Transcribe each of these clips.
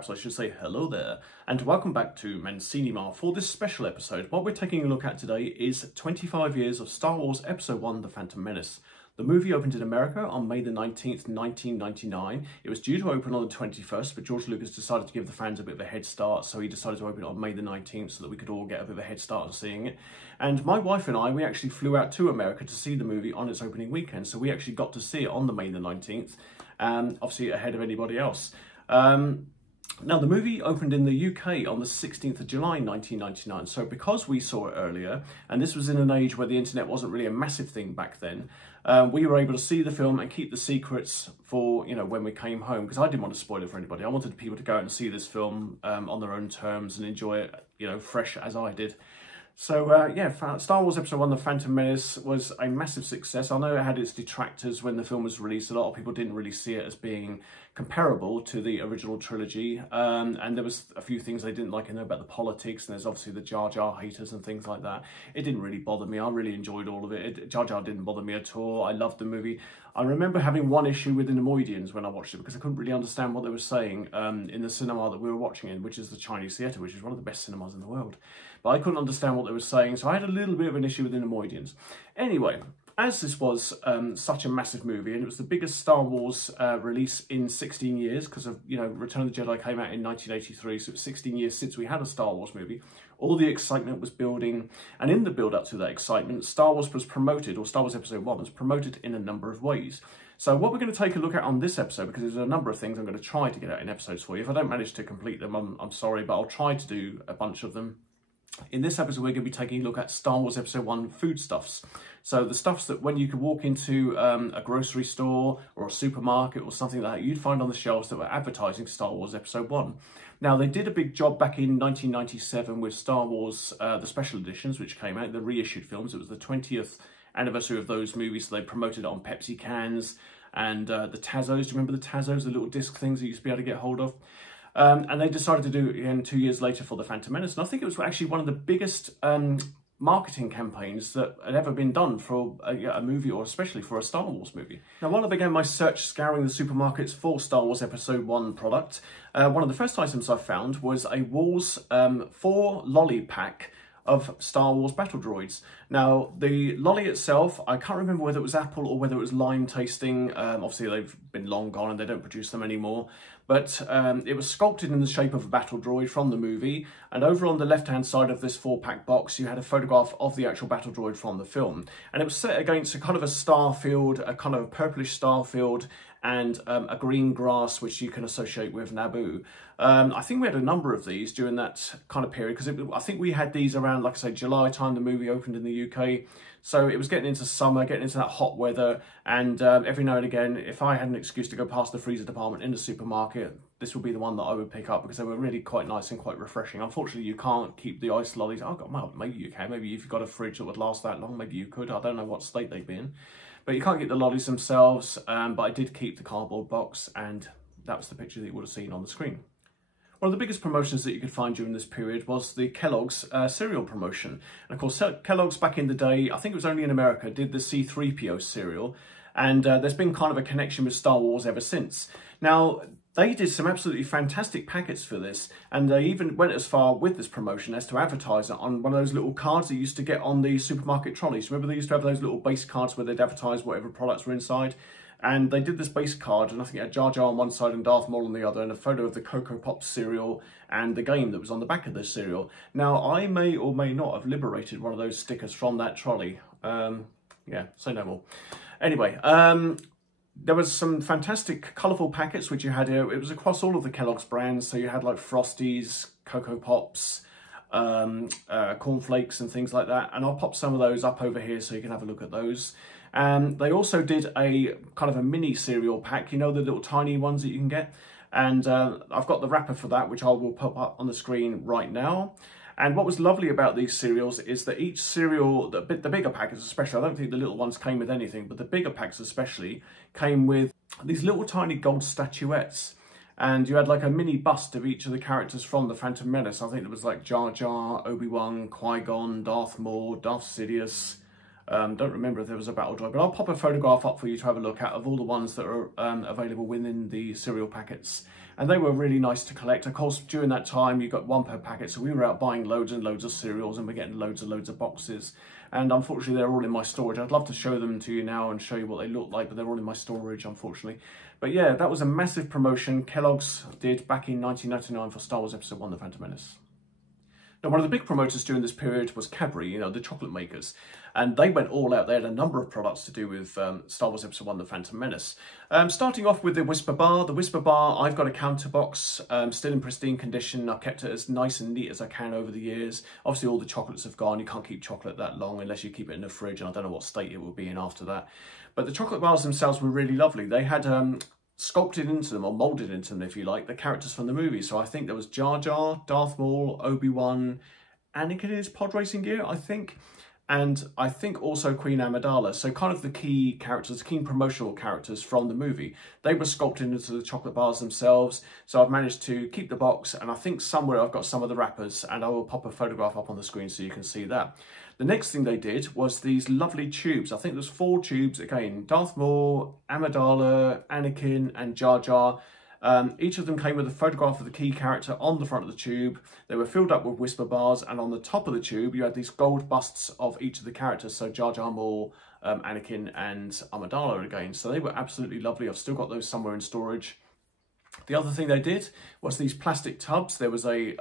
perhaps I should say hello there, and welcome back to Mancinima. For this special episode, what we're taking a look at today is 25 years of Star Wars Episode 1, The Phantom Menace. The movie opened in America on May the 19th, 1999. It was due to open on the 21st, but George Lucas decided to give the fans a bit of a head start, so he decided to open it on May the 19th so that we could all get a bit of a head start on seeing it. And my wife and I, we actually flew out to America to see the movie on its opening weekend, so we actually got to see it on the May the 19th, obviously ahead of anybody else. Now, the movie opened in the UK on the 16th of July 1999, so because we saw it earlier, and this was in an age where the internet wasn't really a massive thing back then, we were able to see the film and keep the secrets for, you know, when we came home, because I didn't want to spoil it for anybody. I wanted people to go out and see this film on their own terms and enjoy it, you know, fresh as I did. So, yeah, Star Wars Episode 1, The Phantom Menace was a massive success. I know it had its detractors when the film was released. A lot of people didn't really see it as being comparable to the original trilogy. And there was a few things they didn't like in there about the politics. And there's obviously the Jar Jar haters and things like that. It didn't really bother me. I really enjoyed all of it. Jar Jar didn't bother me at all. I loved the movie. I remember having one issue with the Neimoidians when I watched it because I couldn't really understand what they were saying in the cinema that we were watching in, which is the Chinese Theatre, which is one of the best cinemas in the world. But I couldn't understand what they were saying, so I had a little bit of an issue with the Neimoidians. Anyway, as this was such a massive movie, and it was the biggest Star Wars release in 16 years, because of, you know, Return of the Jedi came out in 1983, so it was 16 years since we had a Star Wars movie. All the excitement was building, and in the build-up to that excitement, Star Wars was promoted, or Star Wars Episode 1 was promoted in a number of ways. So what we're going to take a look at on this episode, because there's a number of things I'm going to try to get out in episodes for you. If I don't manage to complete them, I'm sorry, but I'll try to do a bunch of them. In this episode, we're going to be taking a look at Star Wars Episode 1 foodstuffs. So the stuffs that when you could walk into a grocery store or a supermarket or something like that, you'd find on the shelves that were advertising Star Wars Episode 1. Now, they did a big job back in 1997 with Star Wars, the special editions, which came out, the reissued films. It was the 20th anniversary of those movies, so they promoted it on Pepsi cans and the Tazos. Do you remember the Tazos, the little disc things that you used to be able to get hold of? And they decided to do it again 2 years later for The Phantom Menace. And I think it was actually one of the biggest marketing campaigns that had ever been done for a movie, or especially for a Star Wars movie. Now, while I began my search scouring the supermarkets for Star Wars Episode 1 product, one of the first items I found was a Wall's 4 lolly pack of Star Wars Battledroids. Now, the lolly itself, I can't remember whether it was apple or whether it was lime tasting. Obviously, they've been long gone and they don't produce them anymore. But it was sculpted in the shape of a Battledroid from the movie. And over on the left-hand side of this 4-pack box, you had a photograph of the actual Battledroid from the film. And it was set against a kind of a star field, a kind of a purplish star field, and a green grass, which you can associate with Naboo. I think we had a number of these during that kind of period, because I think we had these around, like I say, July time the movie opened in the UK. So it was getting into summer, getting into that hot weather, and every now and again, if I had an excuse to go past the freezer department in the supermarket, this would be the one that I would pick up, because they were really quite nice and quite refreshing. Unfortunately, you can't keep the ice lollies. Oh, God, well, maybe you can. Maybe if you've got a fridge that would last that long, maybe you could. I don't know what state they'd be in. But you can't get the lollies themselves, but I did keep the cardboard box, and that was the picture that you would have seen on the screen. One of the biggest promotions that you could find during this period was the Kelloggs cereal promotion. And of course, Kellogg's back in the day, I think it was only in America, did the C-3PO cereal. And there's been kind of a connection with Star Wars ever since. Now, they did some absolutely fantastic packets for this, and they even went as far with this promotion as to advertise it on one of those little cards that you used to get on the supermarket trolleys. Remember they used to have those little base cards where they'd advertise whatever products were inside? And they did this base card, and I think it had Jar Jar on one side and Darth Maul on the other, and a photo of the Cocoa Pops cereal and the game that was on the back of the cereal. Now, I may or may not have liberated one of those stickers from that trolley. Yeah, say no more. Anyway, there was some fantastic colourful packets which you had here. It was across all of the Kellogg's brands, so you had like Frosties, Cocoa Pops, cornflakes and things like that. And I'll pop some of those up over here so you can have a look at those. They also did a kind of a mini cereal pack, you know, the little tiny ones that you can get. And I've got the wrapper for that, which I will pop up on the screen right now. And what was lovely about these cereals is that each cereal, the bigger packets especially, I don't think the little ones came with anything, but the bigger packs especially came with these little tiny gold statuettes. And you had like a mini bust of each of the characters from The Phantom Menace. I think there was like Jar Jar, Obi-Wan, Qui-Gon, Darth Maul, Darth Sidious, Don't remember if there was a Battledroid, but I'll pop a photograph up for you to have a look at of all the ones that are available within the cereal packets. And they were really nice to collect. Of course, during that time, you got one per packet, so we were out buying loads and loads of cereals, and we're getting loads and loads of boxes. And unfortunately, they're all in my storage. I'd love to show them to you now and show you what they look like, but they're all in my storage, unfortunately. But yeah, that was a massive promotion Kellogg's did back in 1999 for Star Wars Episode 1, The Phantom Menace. Now, one of the big promoters during this period was Cadbury, you know, the chocolate makers. And they went all out. They had a number of products to do with Star Wars Episode 1, The Phantom Menace. Starting off with the Wispa bar. The Wispa bar, I've got a counter box, still in pristine condition. I've kept it as nice and neat as I can over the years. Obviously, all the chocolates have gone. You can't keep chocolate that long unless you keep it in the fridge, and I don't know what state it will be in after that. But the chocolate bars themselves were really lovely. They had sculpted into them, or moulded into them, if you like, the characters from the movie. So I think there was Jar Jar, Darth Maul, Obi-Wan, Anakin in his pod racing gear, I think. And I think also Queen Amidala. So kind of the key characters, key promotional characters from the movie. They were sculpted into the chocolate bars themselves. So I've managed to keep the box, and I think somewhere I've got some of the wrappers, and I will pop a photograph up on the screen so you can see that. The next thing they did was these lovely tubes. I think there's 4 tubes, again, Darth Maul, Amidala, Anakin, and Jar Jar. Each of them came with a photograph of the key character on the front of the tube. They were filled up with Wispa bars, and on the top of the tube you had these gold busts of each of the characters, so Jar Jar Maul, Anakin and Amidala again. So they were absolutely lovely. I've still got those somewhere in storage. The other thing they did was these plastic tubs. There was a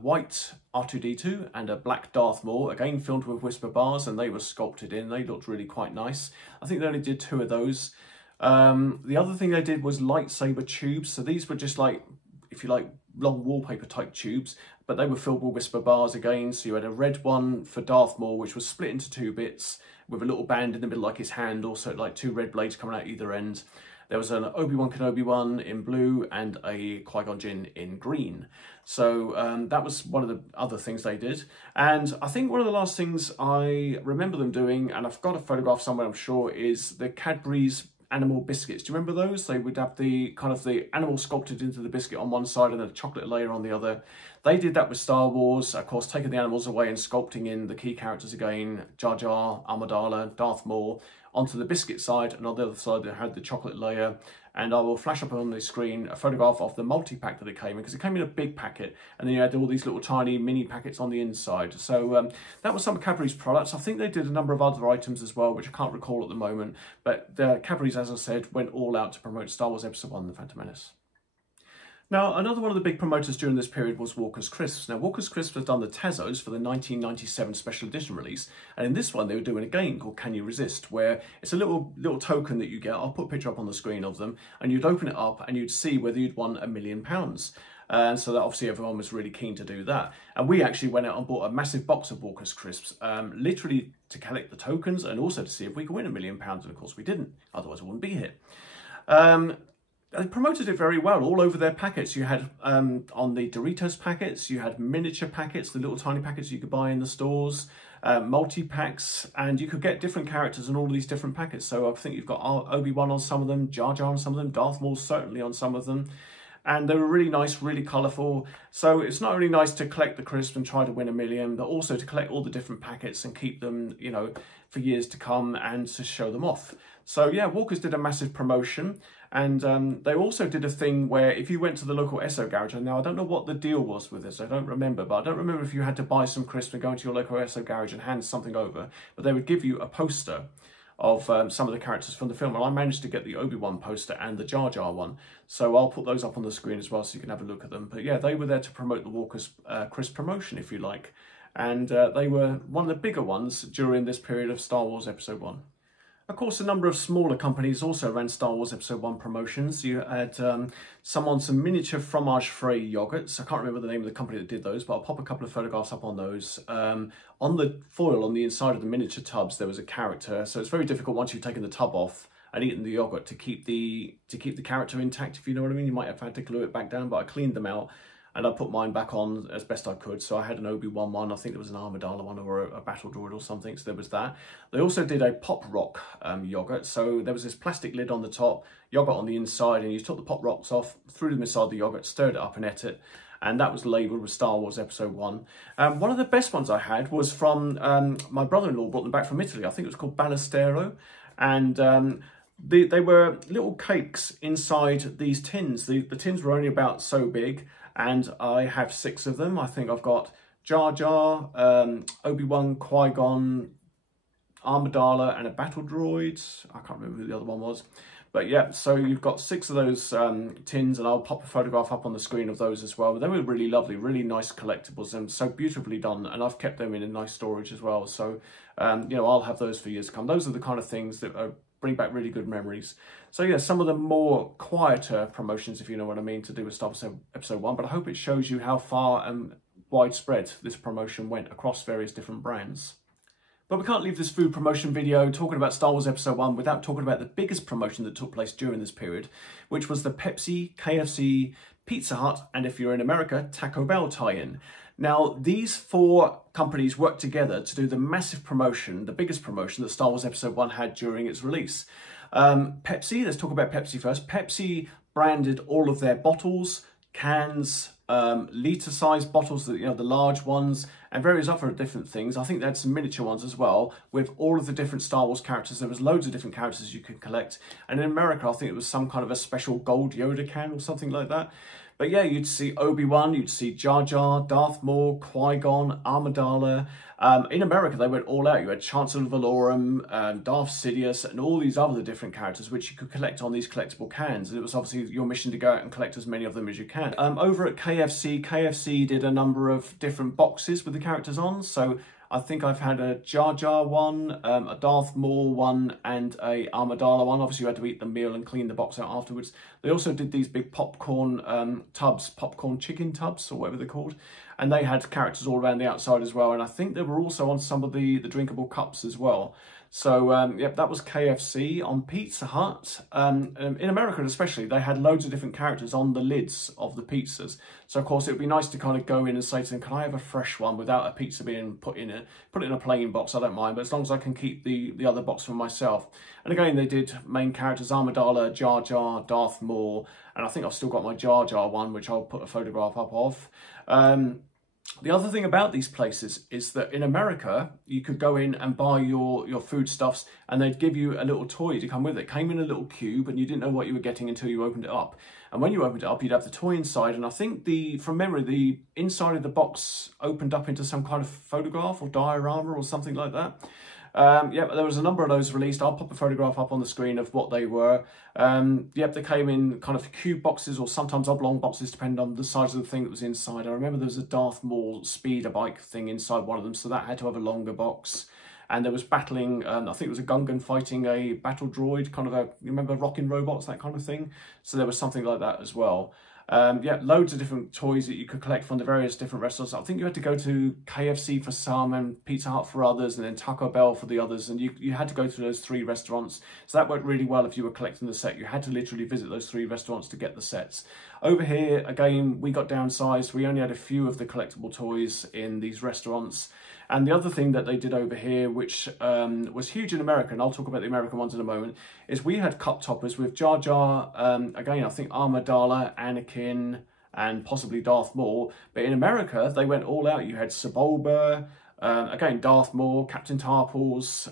white R2-D2 and a black Darth Maul, again filled with Wispa bars, and they were sculpted in. They looked really quite nice. I think they only did 2 of those. The other thing they did was lightsaber tubes. So these were just like, if you like, long wallpaper type tubes, but they were filled with Wispa bars again. So you had a red one for Darth Maul, which was split into 2 bits with a little band in the middle like his hand, also like 2 red blades coming out either end. There was an Obi-Wan Kenobi one in blue and a Qui-Gon Jinn in green. So that was one of the other things they did. And I think one of the last things I remember them doing, and I've got a photograph somewhere I'm sure, is the Cadbury's animal biscuits. Do you remember those? They would have the kind of the animal sculpted into the biscuit on one side and then a chocolate layer on the other. They did that with Star Wars, of course, taking the animals away and sculpting in the key characters again, Jar Jar, Amidala, Darth Maul, onto the biscuit side, and on the other side they had the chocolate layer. And I will flash up on the screen a photograph of the multi-pack that it came in, because it came in a big packet, and then you had all these little tiny mini packets on the inside. So that was some of Cadbury's products. I think they did a number of other items as well, which I can't recall at the moment. But Cadbury's, as I said, went all out to promote Star Wars Episode 1, The Phantom Menace. Now, another one of the big promoters during this period was Walker's Crisps. Now, Walker's Crisps have done the Tazos for the 1997 special edition release, and in this one they were doing a game called Can You Resist, where it's a little token that you get. I'll put a picture up on the screen of them, and you'd open it up and you'd see whether you'd won £1 million. And so that obviously everyone was really keen to do that. And we actually went out and bought a massive box of Walker's Crisps, literally to collect the tokens and also to see if we could win £1 million, and of course we didn't, otherwise I wouldn't be here. They promoted it very well all over their packets. You had, on the Doritos packets, you had miniature packets, the little tiny packets you could buy in the stores, multi-packs, and you could get different characters in all of these different packets. So I think you've got Obi-Wan on some of them, Jar Jar on some of them, Darth Maul certainly on some of them. And they were really nice, really colourful. So it's not only nice to collect the crisps and try to win £1 million, but also to collect all the different packets and keep them, you know, for years to come and to show them off. So yeah, Walker's did a massive promotion. And they also did a thing where if you went to the local Esso garage, and now I don't know what the deal was with this, I don't remember, but I don't remember if you had to buy some crisps and go into your local Esso garage and hand something over, but they would give you a poster of some of the characters from the film, and I managed to get the Obi-Wan poster and the Jar Jar one, so I'll put those up on the screen as well so you can have a look at them. But yeah, they were there to promote the Walker's crisp promotion, if you like, and they were one of the bigger ones during this period of Star Wars Episode 1. Of course, a number of smaller companies also ran Star Wars Episode 1 promotions. You had some miniature fromage-free yogurts. I can't remember the name of the company that did those, but I'll pop a couple of photographs up on those. On the foil on the inside of the miniature tubs, there was a character. So it's very difficult once you've taken the tub off and eaten the yogurt to keep the character intact, if you know what I mean. You might have had to glue it back down, but I cleaned them out. And I put mine back on as best I could. So I had an Obi-Wan one, I think it was an Amidala one or a Battledroid or something, so there was that. They also did a Pop Rock yogurt. So there was this plastic lid on the top, yogurt on the inside, and you took the Pop Rocks off, threw them inside the yogurt, stirred it up and ate it. and that was labelled with Star Wars Episode 1. One of the best ones I had was from my brother-in-law brought them back from Italy. I think it was called Ballestero, and they were little cakes inside these tins. The tins were only about so big, and I have 6 of them. I think I've got Jar Jar, Obi-Wan, Qui-Gon, Amidala, and a Battledroid. I can't remember who the other one was. But yeah, so you've got 6 of those tins, and I'll pop a photograph up on the screen of those as well. But they were really lovely, really nice collectibles, and so beautifully done. And I've kept them in a nice storage as well. So, you know, I'll have those for years to come. Those are the kind of things that bring back really good memories. So yeah, some of the more quieter promotions, if you know what I mean, to do with Star Wars Episode 1. But I hope it shows you how far and widespread this promotion went across various different brands. But we can't leave this food promotion video talking about Star Wars Episode 1 without talking about the biggest promotion that took place during this period, which was the Pepsi, KFC, Pizza Hut, and if you're in America, Taco Bell tie-in. Now, these 4 companies worked together to do the massive promotion, the biggest promotion that Star Wars Episode 1 had during its release. Pepsi, let's talk about Pepsi first. Pepsi branded all of their bottles, cans, litre-sized bottles, you know, the large ones, and various other different things. I think they had some miniature ones as well, with all of the different Star Wars characters. There was loads of different characters you could collect. And in America, I think it was some kind of a special gold Yoda can or something like that. But yeah, you'd see Obi-Wan, you'd see Jar Jar, Darth Maul, Qui-Gon, Amidala. In America, they went all out. You had Chancellor Valorum, Darth Sidious, and all these other different characters which you could collect on these collectible cans. And it was obviously your mission to go out and collect as many of them as you can. Over at KFC, KFC did a number of different boxes with the characters on. So I think I've had a Jar Jar one, a Darth Maul one, and a Amidala one. Obviously, you had to eat the meal and clean the box out afterwards. They also did these big popcorn tubs, popcorn chicken tubs, or whatever they're called. And they had characters all around the outside as well. And I think they were also on some of the drinkable cups as well. So, yep, that was KFC. On Pizza Hut, in America especially, they had loads of different characters on the lids of the pizzas. So, of course, it would be nice to kind of go in and say to them, can I have a fresh one without a pizza being put in a plain box? I don't mind, but as long as I can keep the other box for myself. And again, they did main characters, Amidala, Jar Jar, Darth Maul, and I think I've still got my Jar Jar one, which I'll put a photograph up of. The other thing about these places is that in America, you could go in and buy your foodstuffs and they'd give you a little toy to come with it. It came in a little cube and you didn't know what you were getting until you opened it up. And when you opened it up, you'd have the toy inside. And I think from memory, the inside of the box opened up into some kind of photograph or diorama or something like that. Yep, there was a number of those released. I'll pop a photograph up on the screen of what they were. Yep, they came in kind of cube boxes or sometimes oblong boxes, depending on the size of the thing that was inside. I remember there was a Darth Maul speeder bike thing inside one of them, so that had to have a longer box. And there was battling, I think it was a Gungan fighting a Battledroid, kind of you remember rocking robots, that kind of thing? So there was something like that as well. Yeah, loads of different toys that you could collect from the various different restaurants. I think you had to go to KFC for some and Pizza Hut for others and then Taco Bell for the others. And you had to go to those 3 restaurants. So that worked really well if you were collecting the set. You had to literally visit those 3 restaurants to get the sets. Over here, again, we got downsized. We only had a few of the collectible toys in these restaurants. And the other thing that they did over here, which was huge in America, and I'll talk about the American ones in a moment, is we had cup toppers with Jar Jar, again, I think Amidala, Anakin, and possibly Darth Maul. But in America, they went all out. You had Sebulba, again, Darth Maul, Captain Tarpals,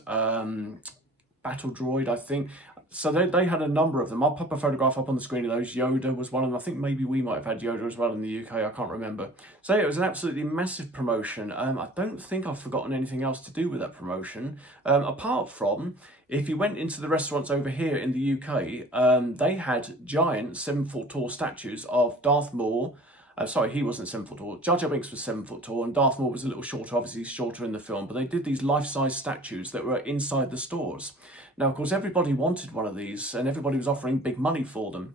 Battledroid, I think. So they had a number of them. I'll pop a photograph up on the screen of those. Yoda was one of them. I think maybe we might have had Yoda as well in the UK. I can't remember. So yeah, it was an absolutely massive promotion. I don't think I've forgotten anything else to do with that promotion. Apart from, if you went into the restaurants over here in the UK, they had giant 7-foot tall statues of Darth Maul. Sorry, he wasn't 7 foot tall. Jar Jar Binks was 7 foot tall, and Darth Maul was a little shorter. Obviously, he's shorter in the film. But they did these life-size statues that were inside the stores. Now, of course, everybody wanted one of these, and everybody was offering big money for them.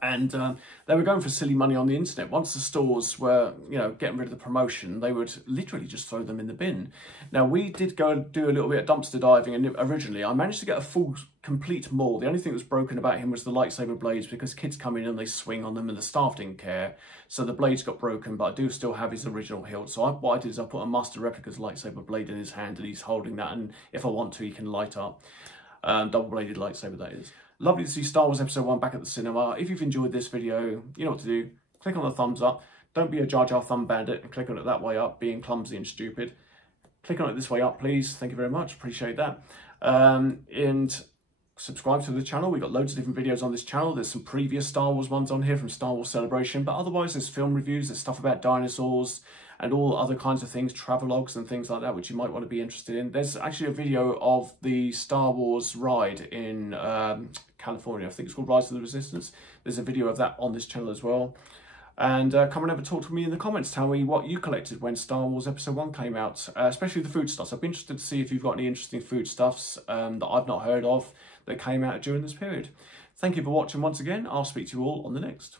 And they were going for silly money on the internet. Once the stores were, you know, getting rid of the promotion, they would literally just throw them in the bin. Now, we did go and do a little bit of dumpster diving, and originally I managed to get a full, complete Maul. The only thing that was broken about him was the lightsaber blades, because kids come in and they swing on them and the staff didn't care. So the blades got broken, but I do still have his original hilt. So what I did is I put a Master Replica's lightsaber blade in his hand, and he's holding that, and if I want to, he can light up. Double-bladed lightsaber, that is. Lovely to see Star Wars Episode 1 back at the cinema. If you've enjoyed this video, you know what to do. Click on the thumbs up. Don't be a Jar Jar thumb bandit and click on it that way up, being clumsy and stupid. Click on it this way up, please. Thank you very much. Appreciate that. And subscribe to the channel. We've got loads of different videos on this channel. There's some previous Star Wars ones on here from Star Wars Celebration, but otherwise there's film reviews, there's stuff about dinosaurs and all other kinds of things, travelogues and things like that, which you might want to be interested in. There's actually a video of the Star Wars ride in California. I think it's called Rise of the Resistance. There's a video of that on this channel as well. And come and have a talk to me in the comments. Tell me what you collected when Star Wars Episode 1 came out, especially the foodstuffs. I'd be interested to see if you've got any interesting foodstuffs that I've not heard of that came out during this period. Thank you for watching once again. I'll speak to you all on the next.